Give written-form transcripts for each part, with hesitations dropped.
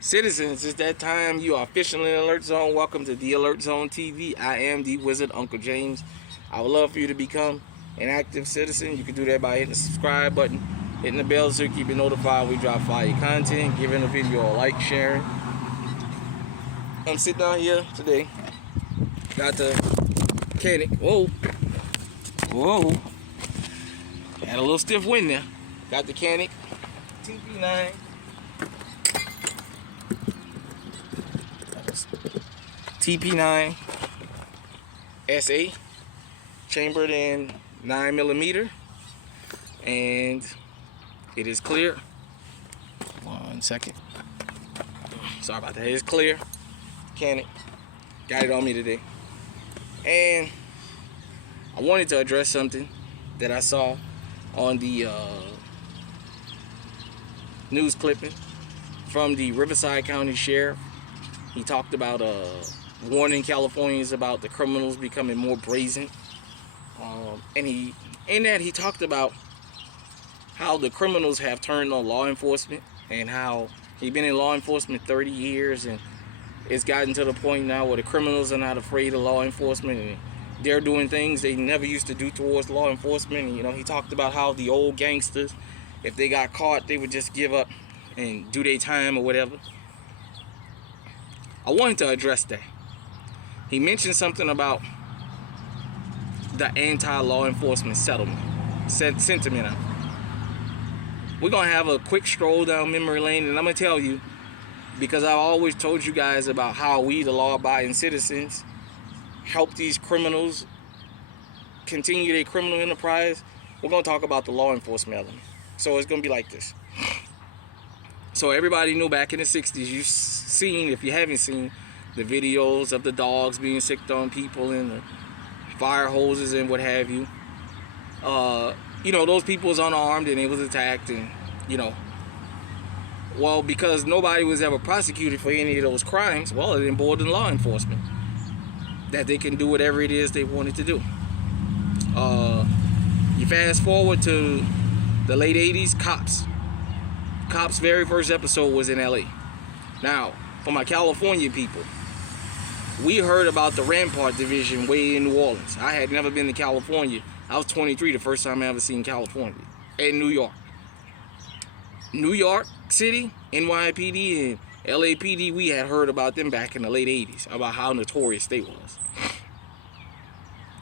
Citizens, it's that time. You are officially in Alert Zone. Welcome to the Alert Zone TV. I am the Wizard, Uncle James. I would love for you to become an active citizen. You can do that by hitting the subscribe button, hitting the bell so you keep it notified when we drop fire content, giving the video a like, sharing. I'm sitting down here today. Got the mechanic. Whoa. Had a little stiff wind there. Got the mechanic TP9. TP9 SA, chambered in 9mm, and it is clear. 1 second. Sorry about that. It's clear. Mechanic got it on me today, and I wanted to address something that I saw on the news clipping from the Riverside County Sheriff. He talked about warning Californians about the criminals becoming more brazen, and he talked about how the criminals have turned on law enforcement, and how he's been in law enforcement 30 years, and it's gotten to the point now where the criminals are not afraid of law enforcement, and they're doing things they never used to do towards law enforcement. And, he talked about how the old gangsters, if they got caught, they would just give up and do their time or whatever. I wanted to address that. He mentioned something about the anti-law enforcement sentiment. We're going to have a quick stroll down memory lane, and I'm going to tell you, because I've always told you guys about how we, the law-abiding citizens, help these criminals continue their criminal enterprise. We're going to talk about the law enforcement element. So it's going to be like this. So everybody knew back in the 60s, you've seen, if you haven't seen, the videos of the dogs being sicked on people and the fire hoses and what have you. Those people was unarmed and they was attacked, and, well, because nobody was ever prosecuted for any of those crimes, well, it emboldened law enforcement that they can do whatever it is they wanted to do. You fast forward to the late 80s, Cops' very first episode was in LA. Now, for my California people, we heard about the Rampart Division way in New Orleans. I had never been to California. I was 23 the first time I ever seen California. And New York. New York City, NYPD, and LAPD, we had heard about them back in the late 80s, about how notorious they was.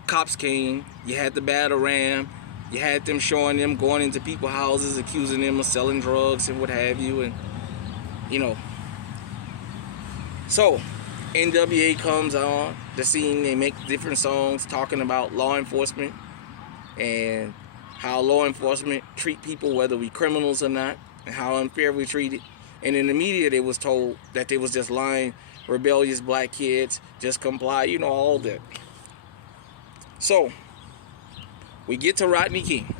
Cops came, you had the battle ram, you had them showing them going into people's houses, accusing them of selling drugs and what have you, and so NWA comes on the scene. They make different songs talking about law enforcement and how law enforcement treat people, whether we criminals or not, and how unfair we treated. And in the media, they was told that they was just lying, rebellious black kids, just comply, all that. So we get to Rodney King.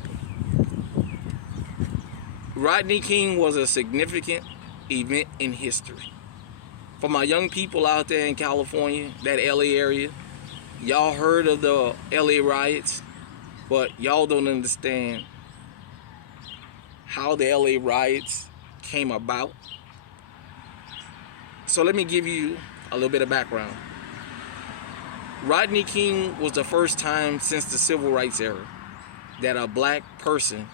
Rodney King was a significant event in history. For my young people out there in California, that LA area, y'all heard of the LA riots, but y'all don't understand how the LA riots came about. So let me give you a little bit of background. Rodney King was the first time since the Civil Rights era that a black person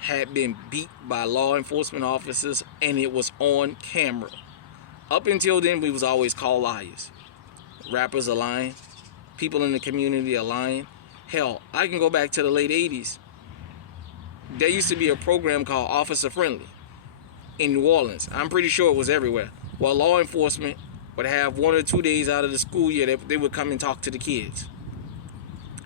had been beat by law enforcement officers, and it was on camera. Up until then, we was always called liars. Rappers are lying. People in the community are lying. Hell, I can go back to the late 80s. There used to be a program called Officer Friendly in New Orleans. I'm pretty sure it was everywhere. Well, law enforcement would have 1 or 2 days out of the school year, they would come and talk to the kids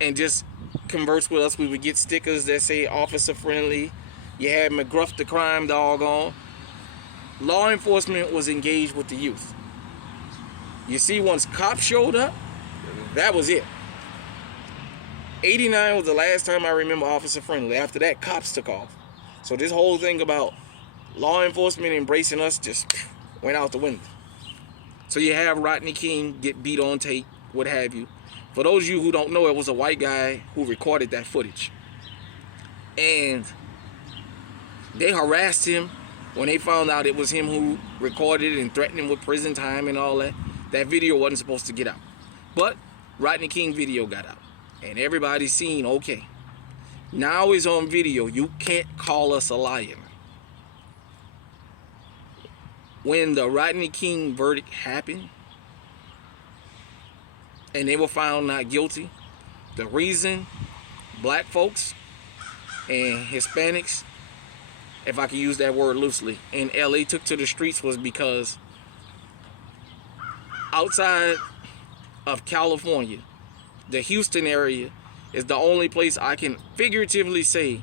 and just converse with us. We would get stickers that say Officer Friendly. You had McGruff the crime dog on. Law enforcement was engaged with the youth. You see, once cops showed up, that was it. 89 was the last time I remember Officer Friendly. After that, cops took off. So this whole thing about law enforcement embracing us just went out the window. So you have Rodney King get beat on tape, what have you. For those of you who don't know, it was a white guy who recorded that footage. And they harassed him When they found out it was him who recorded it and threatened him with prison time and all that, that video wasn't supposed to get out. But Rodney King video got out. And everybody's seen, okay, now it's on video. You can't call us a liar. When the Rodney King verdict happened and they were found not guilty, the reason black folks and Hispanics, if I can use that word loosely, in LA took to the streets was because outside of California, the Houston area is the only place I can figuratively say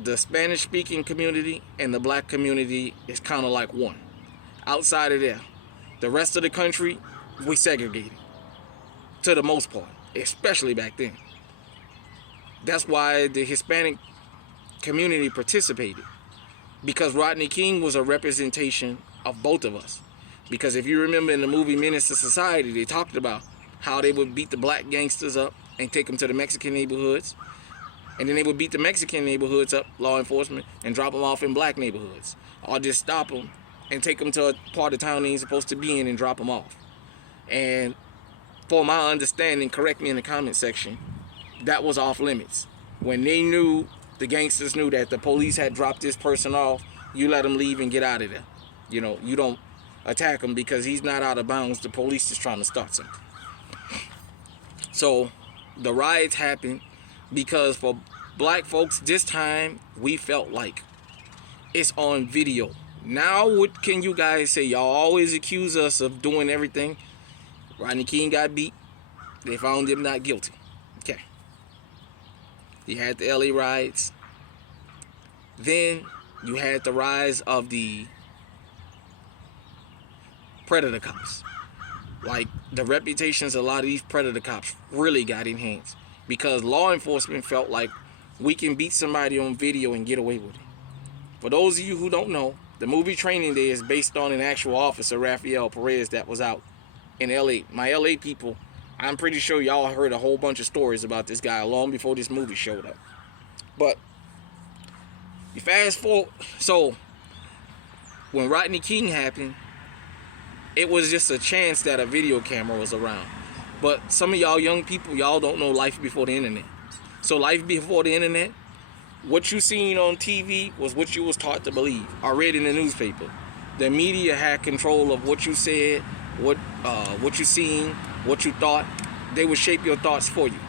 the Spanish-speaking community and the black community is kind of like one. Outside of there, the rest of the country, we segregated to the most part, especially back then. That's why the Hispanic community participated, because Rodney King was a representation of both of us. Because if you remember in the movie Menace to Society, they talked about how they would beat the black gangsters up and take them to the Mexican neighborhoods, and then they would beat the Mexican neighborhoods up, law enforcement, and drop them off in black neighborhoods, or just stop them and take them to a part of town they ain't supposed to be in and drop them off. And for my understanding, correct me in the comment section, that was off limits. When they knew, the gangsters knew that the police had dropped this person off, you let them leave and get out of there. You know, you don't attack him because he's not out of bounds. The police is trying to start something. So the riots happened because for black folks this time we felt like it's on video. Now what can you guys say? Y'all always accuse us of doing everything. Rodney King got beat. They found him not guilty. Okay. You had the LA riots. Then you had the rise of the predator cops. Like, the reputations of a lot of these predator cops really got enhanced because law enforcement felt like we can beat somebody on video and get away with it. For those of you who don't know, the movie Training Day is based on an actual officer, Rafael Perez, that was out in LA. My LA people, I'm pretty sure y'all heard a whole bunch of stories about this guy long before this movie showed up. But you fast forward, so when Rodney King happened, it was just a chance that a video camera was around. But some of y'all young people, y'all don't know life before the internet. So life before the internet, what you seen on TV was what you was taught to believe or read in the newspaper. The media had control of what you said, what you seen, what you thought. They would shape your thoughts for you.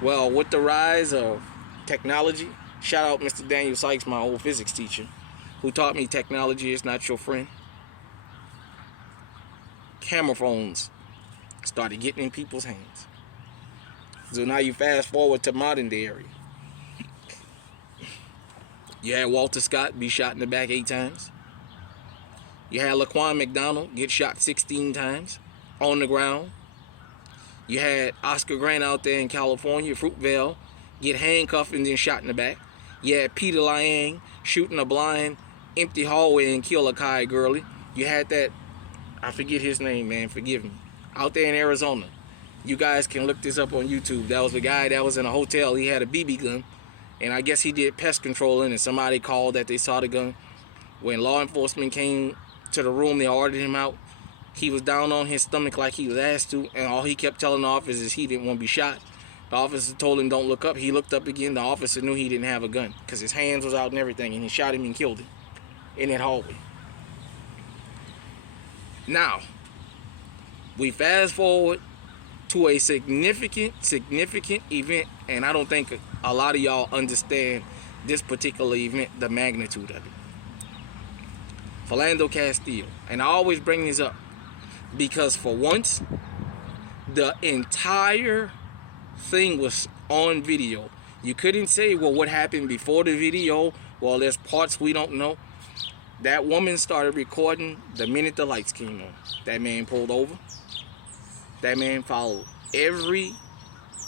Well, with the rise of technology, shout out Mr. Daniel Sykes, my old physics teacher, who taught me technology is not your friend. Camera phones started getting in people's hands. So now you fast forward to modern day area. You had Walter Scott be shot in the back 8 times. You had Laquan McDonald get shot 16 times on the ground. You had Oscar Grant out there in California, Fruitvale, get handcuffed and then shot in the back. You had Peter Liang shooting a blind, empty hallway and kill a Kai Gurley. You had that, I forget his name, man, forgive me, out there in Arizona. You guys can look this up on YouTube. That was the guy that was in a hotel. He had a BB gun, and I guess he did pest controlling, and somebody called that they saw the gun. When law enforcement came to the room, they ordered him out. He was down on his stomach like he was asked to, and all he kept telling the officers is he didn't want to be shot. The officer told him don't look up. He looked up again. The officer knew he didn't have a gun because his hands was out and everything, and he shot him and killed him in that hallway. Now, we fast forward to a significant event, and I don't think a lot of y'all understand this particular event, the magnitude of it. Philando Castile. And I always bring this up because for once, the entire thing was on video. You couldn't say, well, what happened before the video? Well, there's parts we don't know. That woman started recording the minute the lights came on. That man pulled over. That man followed every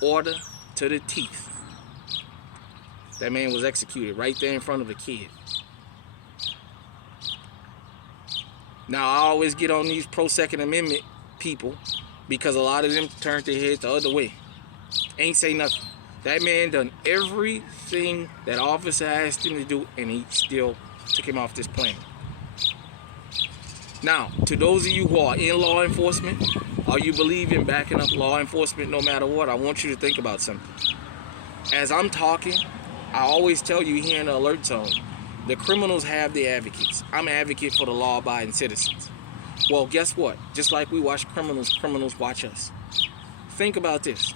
order to the teeth. That man was executed right there in front of a kid. Now, I always get on these pro-Second Amendment people because a lot of them turned their head the other way. Ain't say nothing. That man done everything that officer asked him to do, and he still took him off this planet. Now, to those of you who are in law enforcement, or you believe in backing up law enforcement no matter what, I want you to think about something. As I'm talking, I always tell you here in the alert zone, the criminals have their advocates. I'm an advocate for the law-abiding citizens. Well, guess what? Just like we watch criminals, criminals watch us. Think about this.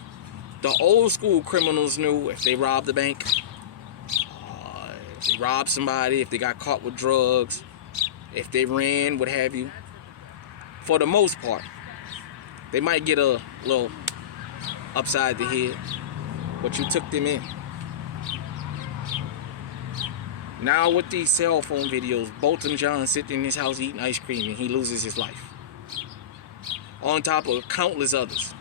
The old school criminals knew if they robbed the bank, if they robbed somebody, if they got caught with drugs, if they ran, what have you. For the most part, they might get a little upside the head, but you took them in. Now with these cell phone videos, Bolton John sitting in his house eating ice cream and he loses his life. On top of countless others.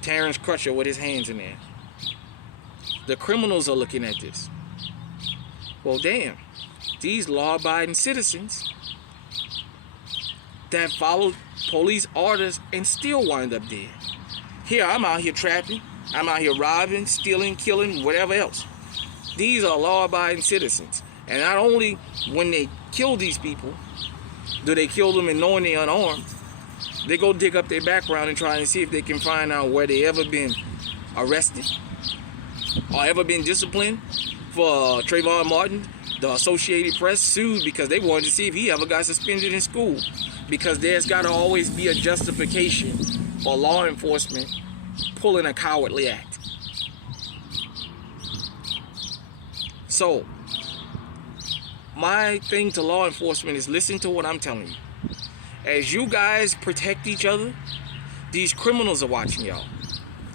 Terrence Crutcher with his hands in there. The criminals are looking at this. Well, damn. These law-abiding citizens that followed police orders and still wind up dead. Here, I'm out here trapping. I'm out here robbing, stealing, killing, whatever else. These are law-abiding citizens. And not only when they kill these people, do they kill them and knowing they're unarmed, they go dig up their background and try and see if they can find out where they ever been arrested or ever been disciplined. For Trayvon Martin, the Associated Press sued because they wanted to see if he ever got suspended in school, because there's got to always be a justification for law enforcement pulling a cowardly act. So, my thing to law enforcement is listen to what I'm telling you. As you guys protect each other, these criminals are watching y'all.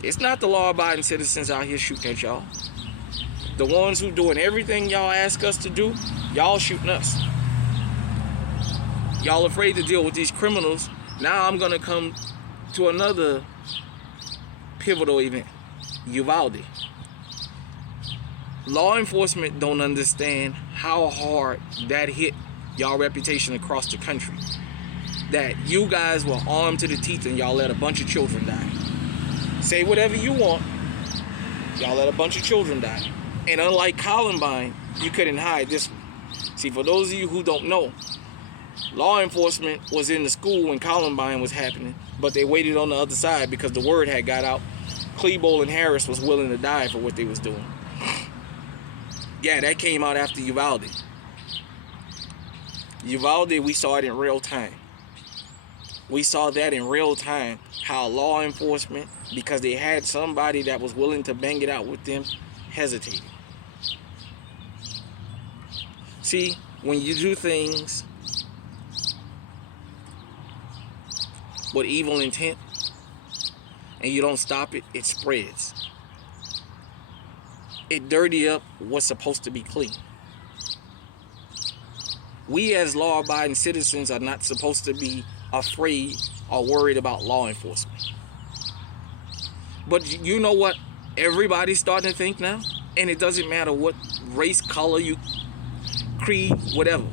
It's not the law-abiding citizens out here shooting at y'all. The ones who doing everything y'all ask us to do, y'all shooting us. Y'all afraid to deal with these criminals. Now I'm going to come to another pivotal event. Uvalde. Law enforcement don't understand how hard that hit y'all reputation across the country. That you guys were armed to the teeth and y'all let a bunch of children die. Say whatever you want, y'all let a bunch of children die. And unlike Columbine, you couldn't hide this one. See, for those of you who don't know, law enforcement was in the school when Columbine was happening, but they waited on the other side because the word had got out. Klebold and Harris was willing to die for what they was doing. Yeah, that came out after Uvalde. Uvalde, we saw it in real time. We saw that in real time, how law enforcement, because they had somebody that was willing to bang it out with them, hesitated. See, when you do things with evil intent and you don't stop it, it spreads. It dirty up what's supposed to be clean. We as law-abiding citizens are not supposed to be afraid or worried about law enforcement. But you know what everybody's starting to think now? And it doesn't matter what race, color, creed, whatever.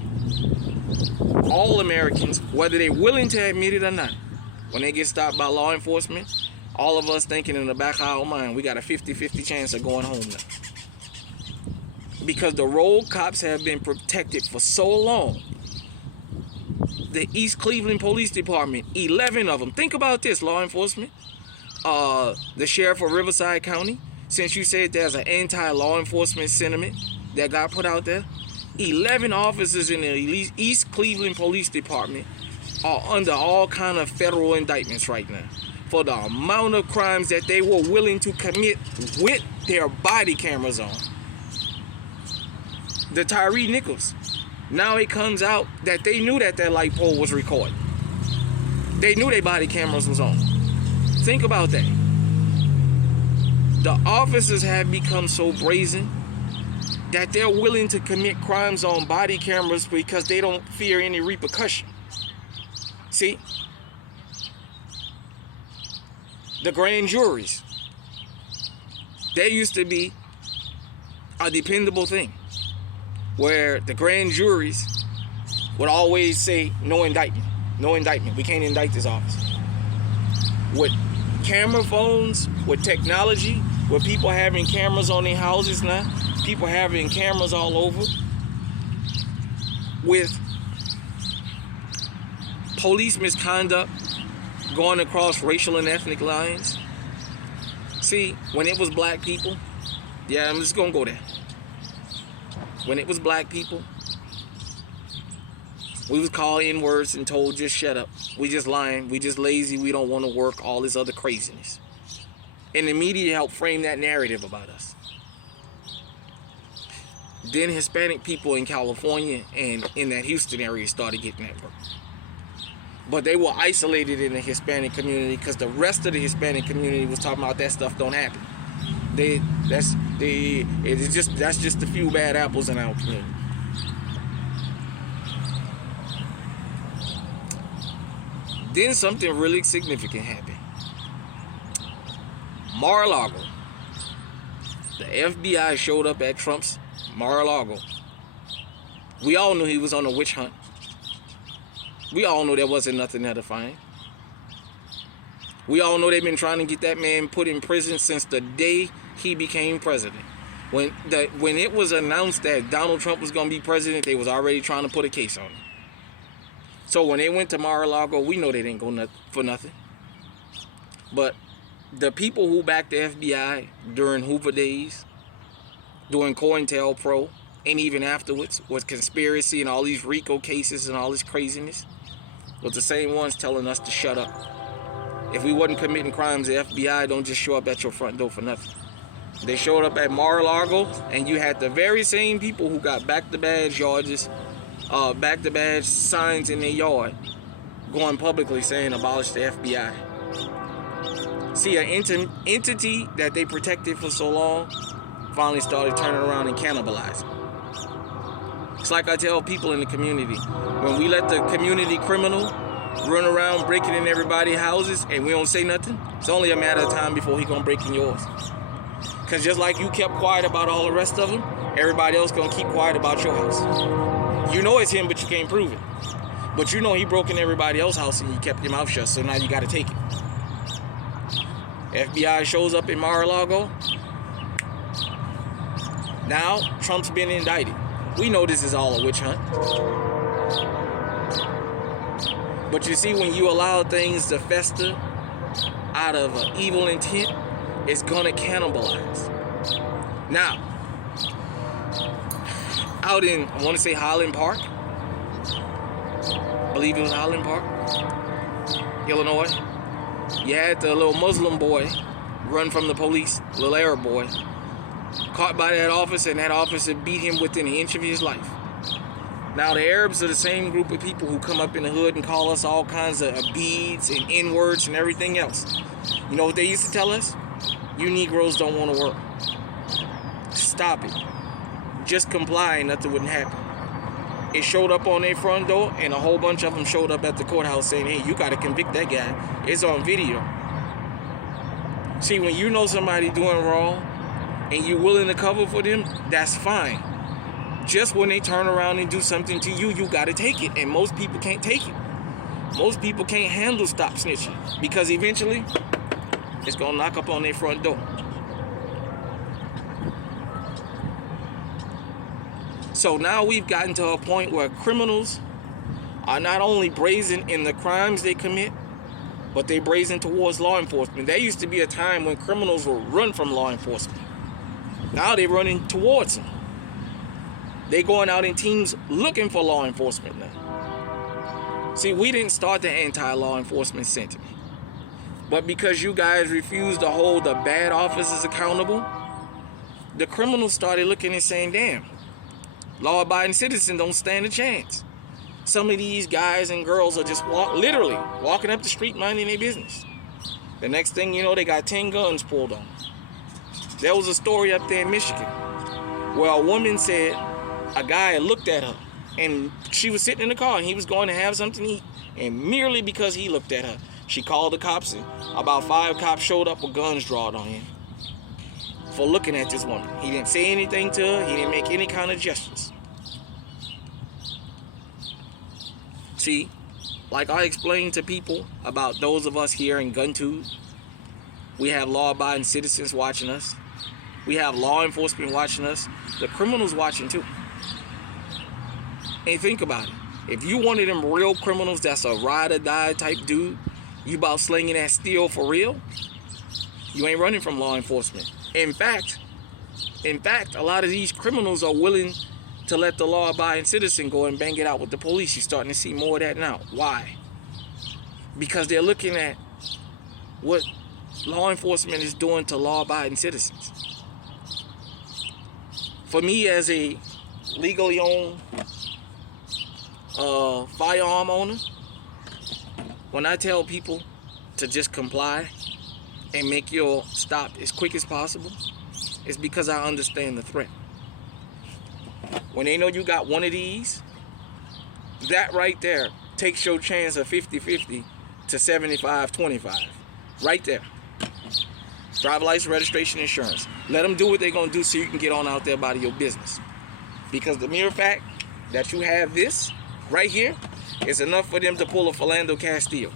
All Americans, whether they're willing to admit it or not, when they get stopped by law enforcement, all of us thinking in the back of our mind, we got a 50-50 chance of going home now. Because the road cops have been protected for so long. The East Cleveland Police Department, 11 of them. Think about this, law enforcement. The sheriff of Riverside County, since you said there's an anti-law enforcement sentiment that got put out there, 11 officers in the East Cleveland Police Department are under all kind of federal indictments right now for the amount of crimes that they were willing to commit with their body cameras on. The Tyree Nichols. Now it comes out that they knew that light pole was recorded. They knew their body cameras was on. Think about that. The officers have become so brazen that they're willing to commit crimes on body cameras because they don't fear any repercussion. See? The grand juries. They used to be a dependable thing, where the grand juries would always say no indictment, no indictment. We can't indict this officer. With camera phones, with technology, with people having cameras on their houses now, people having cameras all over, with police misconduct going across racial and ethnic lines. See, when it was black people, yeah, I'm just gonna go there. When it was black people, we was called N-words and told just shut up. We just lying, we just lazy, we don't want to work, all this other craziness. And the media helped frame that narrative about us. Then Hispanic people in California and in that Houston area started getting that work. But they were isolated in the Hispanic community because the rest of the Hispanic community was talking about that stuff don't happen. That's just a few bad apples in our community. Then something really significant happened. Mar-a-Lago. The FBI showed up at Trump's Mar-a-Lago. We all knew he was on a witch hunt. We all know there wasn't nothing there to find. We all know they've been trying to get that man put in prison since the day he became president. When it was announced that Donald Trump was going to be president, they was already trying to put a case on him. So when they went to Mar-a-Lago, we know they didn't go for nothing. But the people who backed the FBI during Hoover days, during COINTELPRO, and even afterwards, with conspiracy and all these RICO cases and all this craziness, was the same ones telling us to shut up. If we wasn't committing crimes, the FBI don't just show up at your front door for nothing. They showed up at Mar-a-Lago, and you had the very same people who got back-to-badge charges, back-to-badge signs in their yard, going publicly saying abolish the FBI. See, an entity that they protected for so long finally started turning around and cannibalizing. It's like I tell people in the community, when we let the community criminal run around breaking in everybody's houses and we don't say nothing, it's only a matter of time before he gonna break in yours. Because just like you kept quiet about all the rest of them, everybody else gonna keep quiet about your house. You know it's him, but you can't prove it. But you know he broke in everybody else's house and you kept your mouth shut, so now you gotta take it. FBI shows up in Mar-a-Lago. Now Trump's been indicted. We know this is all a witch hunt. But you see, when you allow things to fester out of an evil intent, it's gonna cannibalize. Now, out in, I want to say Highland Park. I believe it was Highland Park, Illinois. You had the little Muslim boy run from the police, little Arab boy, caught by that officer, and that officer beat him within an inch of his life. Now, the Arabs are the same group of people who come up in the hood and call us all kinds of beads and N-words and everything else. You know what they used to tell us? You Negroes don't want to work. Stop it. Just comply and nothing wouldn't happen. It showed up on their front door, and a whole bunch of them showed up at the courthouse saying, hey, you got to convict that guy. It's on video. See, when you know somebody doing wrong and you're willing to cover for them, that's fine. Just when they turn around and do something to you, you got to take it. And most people can't take it. Most people can't handle stop snitching because eventually it's going to knock up on their front door. So now we've gotten to a point where criminals are not only brazen in the crimes they commit, but they brazen towards law enforcement. There used to be a time when criminals would run from law enforcement. Now they're running towards them. They're going out in teams looking for law enforcement now. See, we didn't start the anti-law enforcement sentiment. But because you guys refuse to hold the bad officers accountable, the criminals started looking and saying, damn, law-abiding citizens don't stand a chance. Some of these guys and girls are just literally walking up the street minding their business. The next thing you know, they got 10 guns pulled on them. There was a story up there in Michigan where a woman said a guy looked at her and she was sitting in the car and he was going to have something to eat. And merely because he looked at her, she called the cops, and about 5 cops showed up with guns drawn on him for looking at this woman. He didn't say anything to her. He didn't make any kind of gestures. See, like I explained to people about those of us here in GunTube, we have law-abiding citizens watching us. We have law enforcement watching us. The criminals watching too. And think about it. If you one of them real criminals that's a ride or die type dude, you about slinging that steel for real, you ain't running from law enforcement. In fact, a lot of these criminals are willing to let the law-abiding citizen go and bang it out with the police. You're starting to see more of that now. Why? Because they're looking at what law enforcement is doing to law-abiding citizens. For me, as a legally owned firearm owner, when I tell people to just comply and make your stop as quick as possible, it's because I understand the threat. When they know you got one of these, that right there takes your chance of 50-50 to 75-25. Right there. Driver license, registration, insurance. Let them do what they're going to do so you can get on out there about your business. Because the mere fact that you have this right here is enough for them to pull a Philando Castile.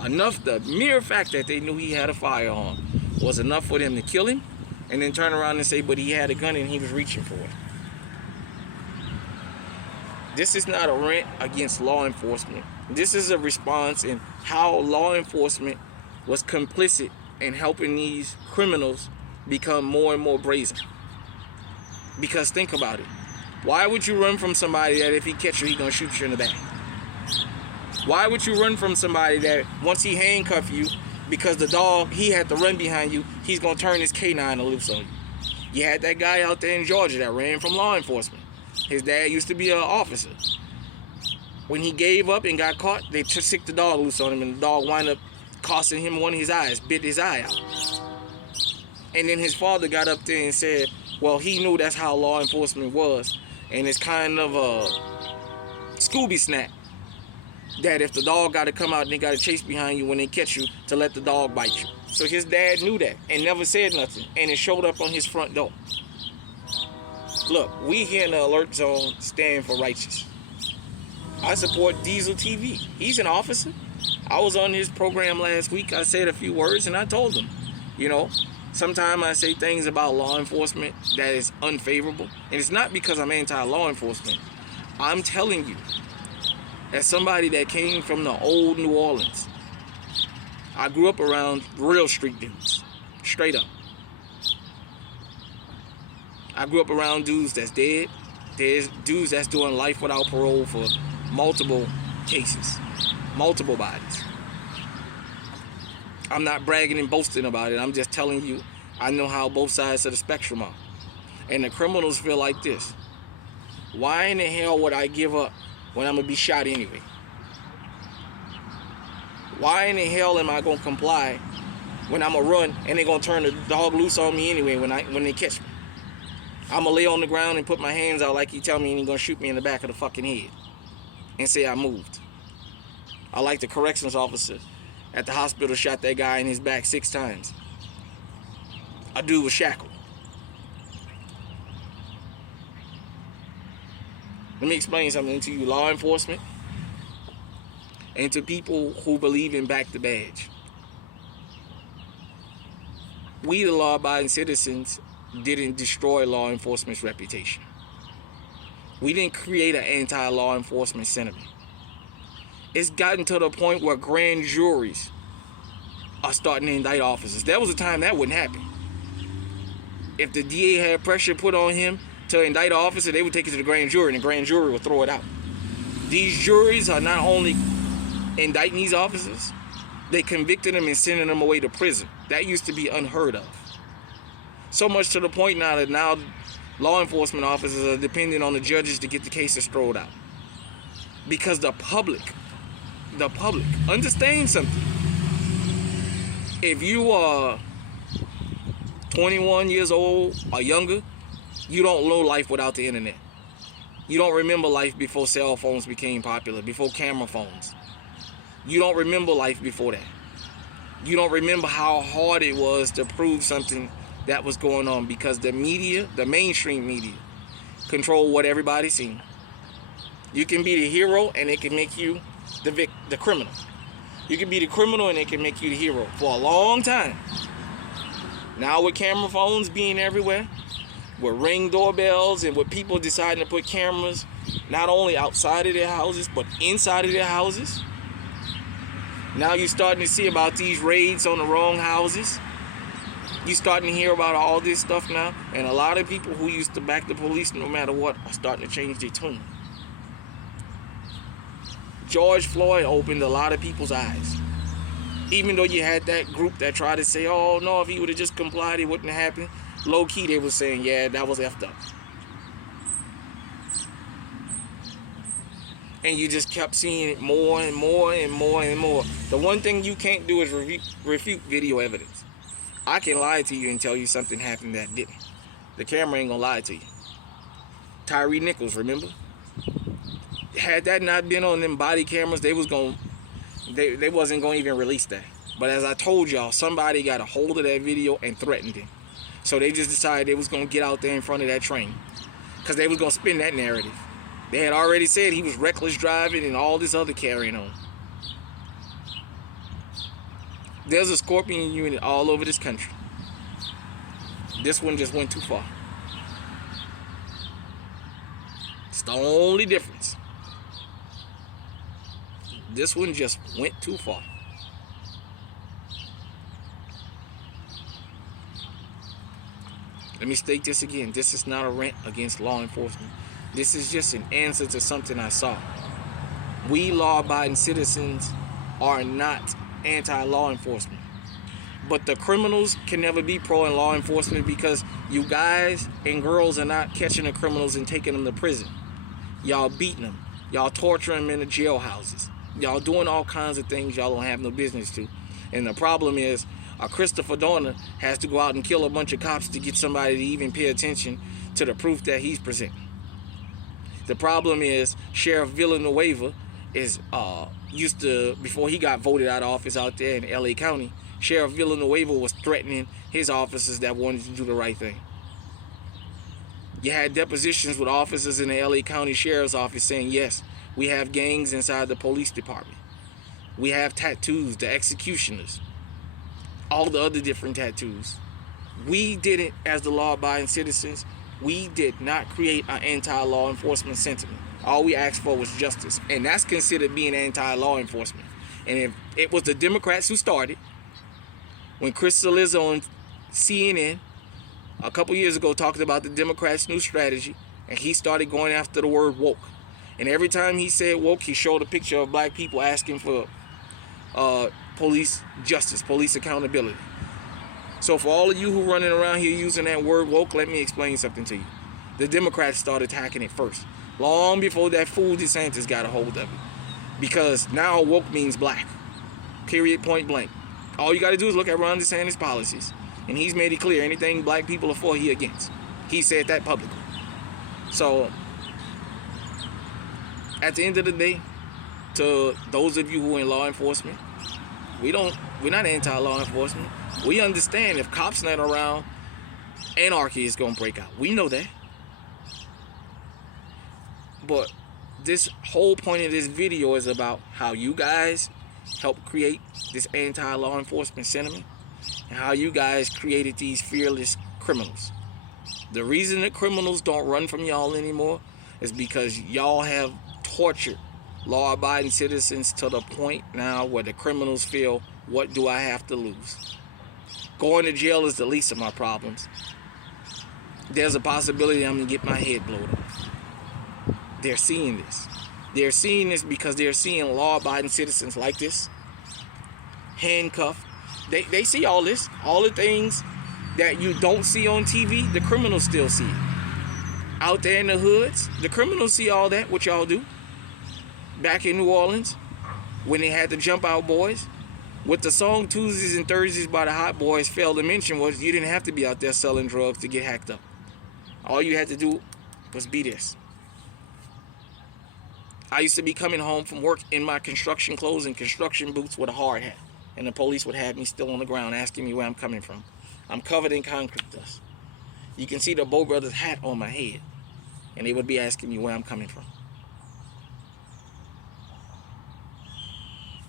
The mere fact that they knew he had a firearm was enough for them to kill him and then turn around and say, but he had a gun and he was reaching for it. This is not a rant against law enforcement. This is a response in how law enforcement was complicit in helping these criminals become more and more brazen. Because think about it. Why would you run from somebody that if he catch you, he gonna shoot you in the back? Why would you run from somebody that once he handcuff you, because the dog, he had to run behind you, he's gonna turn his canine loose on you? You had that guy out there in Georgia that ran from law enforcement. His dad used to be an officer. When he gave up and got caught, they sicked the dog loose on him, and the dog wound up costing him one of his eyes, bit his eye out. And then his father got up there and said, well, he knew that's how law enforcement was, and it's kind of a Scooby snack that if the dog got to come out and they got to chase behind you when they catch you to let the dog bite you. So his dad knew that and never said nothing, and it showed up on his front door. Look, we here in the Alert Zone stand for righteous. I support Diesel TV. He's an officer. I was on his program last week. I said a few words and I told him, you know, sometimes I say things about law enforcement that is unfavorable. And it's not because I'm anti-law enforcement. I'm telling you, as somebody that came from the old New Orleans, I grew up around real street dudes, straight up. I grew up around dudes that's dead. There's dudes that's doing life without parole for multiple cases, multiple bodies. I'm not bragging and boasting about it. I'm just telling you, I know how both sides of the spectrum are. And the criminals feel like this. Why in the hell would I give up when I'm going to be shot anyway? Why in the hell am I going to comply when I'm going to run and they're going to turn the dog loose on me anyway when they catch me? I'm going to lay on the ground and put my hands out like he tell me, and he's going to shoot me in the back of the fucking head and say I moved. I like the corrections officer at the hospital shot that guy in his back 6 times. A dude was shackled. Let me explain something to you, law enforcement, and to people who believe in back the badge. We, the law-abiding citizens, didn't destroy law enforcement's reputation. We didn't create an anti-law enforcement sentiment. It's gotten to the point where grand juries are starting to indict officers. There was a time that wouldn't happen. If the DA had pressure put on him to indict an officer, they would take it to the grand jury, and the grand jury would throw it out. These juries are not only indicting these officers, they convicted them and sending them away to prison. That used to be unheard of. So much to the point now that now law enforcement officers are dependent on the judges to get the cases thrown out. Because the public, understand something. If you are 21 years old or younger, you don't know life without the internet. You don't remember life before cell phones became popular, before camera phones. You don't remember life before that. You don't remember how hard it was to prove something that was going on, because the media, the mainstream media, control what everybody's seeing. You can be the hero and it can make you the criminal. You can be the criminal and it can make you the hero for a long time. Now with camera phones being everywhere, with Ring doorbells and with people deciding to put cameras not only outside of their houses, but inside of their houses. Now you're starting to see about these raids on the wrong houses. You're starting to hear about all this stuff now. And a lot of people who used to back the police no matter what are starting to change their tune. George Floyd opened a lot of people's eyes. Even though you had that group that tried to say, oh no, if he would have just complied, it wouldn't happen. Low key, they were saying, yeah, that was effed up. And you just kept seeing it more and more and more and more. The one thing you can't do is refute video evidence. I can lie to you and tell you something happened that didn't. The camera ain't gonna lie to you. Tyree Nichols, remember? Had that not been on them body cameras, they wasn't gonna even release that. But as I told y'all, somebody got a hold of that video and threatened him. So they just decided they was gonna get out there in front of that train, because they was gonna spin that narrative. They had already said he was reckless driving and all this other carrying on. There's a scorpion unit all over this country. This one just went too far. It's the only difference. This one just went too far. Let me state this again. This is not a rant against law enforcement. This is just an answer to something I saw. We law-abiding citizens are not anti-law enforcement. But the criminals can never be pro-law enforcement, because you guys and girls are not catching the criminals and taking them to prison. Y'all beating them. Y'all torturing them in the jailhouses. Y'all doing all kinds of things y'all don't have no business to. And the problem is, Christopher Dorner has to go out and kill a bunch of cops to get somebody to even pay attention to the proof that he's presenting. The problem is, Sheriff Villanueva is used to, before he got voted out of office out there in LA County, Sheriff Villanueva was threatening his officers that wanted to do the right thing. You had depositions with officers in the LA County Sheriff's Office saying, yes, we have gangs inside the police department. We have tattoos, the executioners, all the other different tattoos. We didn't, as the law-abiding citizens, we did not create an anti-law enforcement sentiment. All we asked for was justice. And that's considered being anti-law enforcement. And if it was the Democrats who started, when Chris Cillizza on CNN a couple years ago talked about the Democrats' new strategy, and he started going after the word woke. And every time he said woke, he showed a picture of black people asking for police justice, police accountability. So for all of you who running around here using that word woke, let me explain something to you. The Democrats started attacking it first, long before that fool DeSantis got a hold of it. Because now woke means black, period, point blank. All you got to do is look at Ron DeSantis' policies, and he's made it clear anything black people are for, he against. He said that publicly. So at the end of the day, to those of you who are in law enforcement, we're not anti-law enforcement. We understand if cops not around, anarchy is going to break out. We know that. But this whole point of this video is about how you guys helped create this anti-law enforcement sentiment, and how you guys created these fearless criminals. The reason that criminals don't run from y'all anymore is because y'all have tortured law-abiding citizens to the point now where the criminals feel, what do I have to lose? Going to jail is the least of my problems. There's a possibility I'm going to get my head blown off. They're seeing this. They're seeing this because they're seeing law-abiding citizens like this, handcuffed. They see all this. All the things that you don't see on TV, the criminals still see it. Out there in the hoods, the criminals see all that, what y'all do. Back in New Orleans, when they had the Jump Out Boys, what the song Tuesdays and Thursdays by the Hot Boys failed to mention was you didn't have to be out there selling drugs to get hacked up. All you had to do was be this. I used to be coming home from work in my construction clothes and construction boots with a hard hat, and the police would have me still on the ground asking me where I'm coming from. I'm covered in concrete dust. You can see the Bow Brothers hat on my head, and they would be asking me where I'm coming from.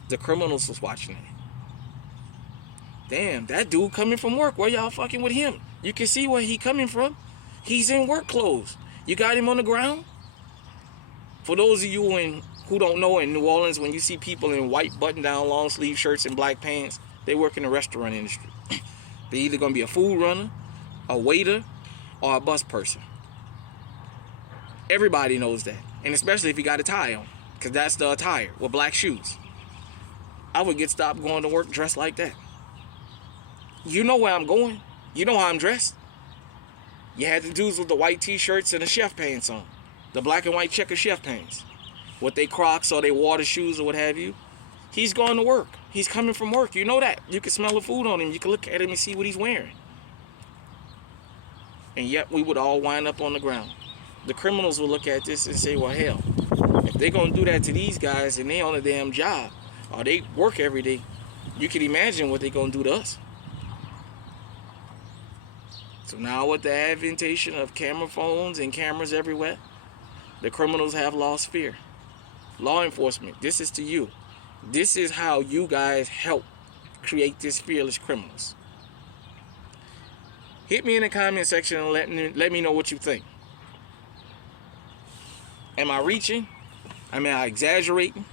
The criminals was watching it. Damn, that dude coming from work, where y'all fucking with him? You can see where he coming from. He's in work clothes. You got him on the ground? For those of you who don't know, in New Orleans, when you see people in white button-down long sleeve shirts and black pants, they work in the restaurant industry. They're either going to be a food runner, a waiter, or a bus person. Everybody knows that. And especially if you got a tie on, because that's the attire, with black shoes. I would get stopped going to work dressed like that. You know where I'm going. You know how I'm dressed. You had the dudes with the white t-shirts and the chef pants on. The black and white checker chef pants. With they Crocs or they water shoes or what have you. He's going to work. He's coming from work. You know that. You can smell the food on him. You can look at him and see what he's wearing. And yet we would all wind up on the ground. The criminals will look at this and say, well, hell, if they're going to do that to these guys and they on a damn job or they work every day, you can imagine what they're going to do to us. So now with the adventation of camera phones and cameras everywhere, the criminals have lost fear. Law enforcement, this is to you. This is how you guys help create these fearless criminals. Hit me in the comment section and let me know what you think. Am I reaching? Am I exaggerating?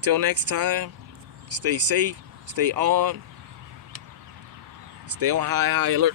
Till next time, stay safe, stay on high alert.